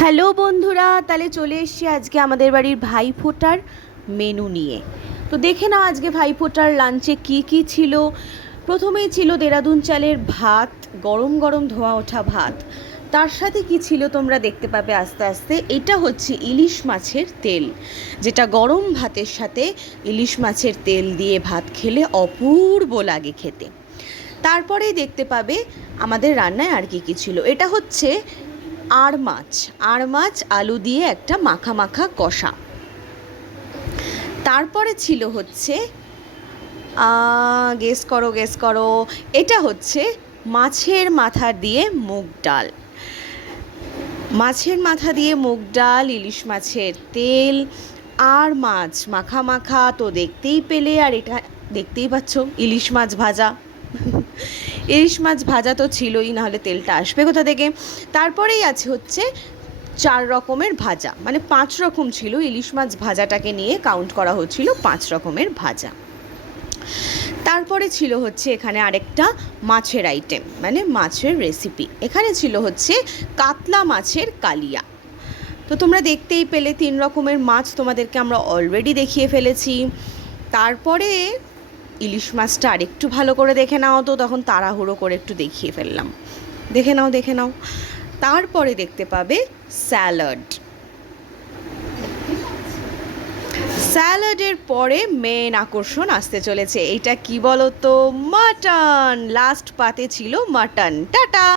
Hello বন্ধুরা, তাহলে চলে এসেছি আজকে আমাদের বাড়ির ভাইফোঁটার মেনু নিয়ে। তো দেখে নাও আজকে ভাইফোঁটার লাঞ্চে কি কি ছিল। প্রথমেই ছিল দেরাদুন চালের ভাত, গরম গরম ধোয়া ওঠা ভাত। তার সাথে কি ছিল তোমরা দেখতে পাবে আস্তে আস্তে। এটা হচ্ছে ইলিশ মাছের তেল, যেটা গরম ভাতের সাথে ইলিশ মাছের তেল দিয়ে ভাত খেলে অপূর্ব লাগে খেতে। তারপরেই দেখতে পাবে আমাদের রান্নায় আর কি কি ছিল। এটা হচ্ছে আড় মাছ আলু দিয়ে একটা মাখা মাখা কষা। তারপরে ছিল হচ্ছে গেস করো, এটা হচ্ছে মাছের মাথা দিয়ে মুগ ডাল। মাছের মাথা দিয়ে মুগ ডাল, ইলিশ মাছের তেল আর মাছ মাখা মাখা তো দেখতেই পেলে। আর এটা দেখতেই পাচ্ছ ইলিশ মাছ ভাজা। ইলিশ মাছ ভাজা তো ছিলই, নাহলে তেলটা আসবে কোথা থেকে। তারপরেই আছে হচ্ছে 4 রকমের ভাজা, মানে 5 রকম ছিল। ইলিশ মাছ ভাজাটাকে নিয়ে কাউন্ট করা হচ্ছিল 5 রকমের ভাজা। তারপরে ছিল হচ্ছে এখানে আরেকটা মাছের আইটেম, মানে মাছের রেসিপি। এখানে ছিল হচ্ছে কাতলা মাছের কালিয়া। তো তোমরা দেখতেই পেলে 3 রকমের মাছ তোমাদেরকে আমরা অলরেডি দেখিয়ে ফেলেছি। তারপরে ইলিশ মাছটা আরেকটু ভালো করে দেখে নাও, তো তখন তাড়াহুড়ো করে একটু দেখিয়ে ফেললাম। দেখে নাও। তারপরে দেখতে পাবে স্যালাডের পরে মেন আকর্ষণ আসতে চলেছে। এটা কি বলো তো? মাটন। লাস্ট পাতে ছিল মাটন। টাটা।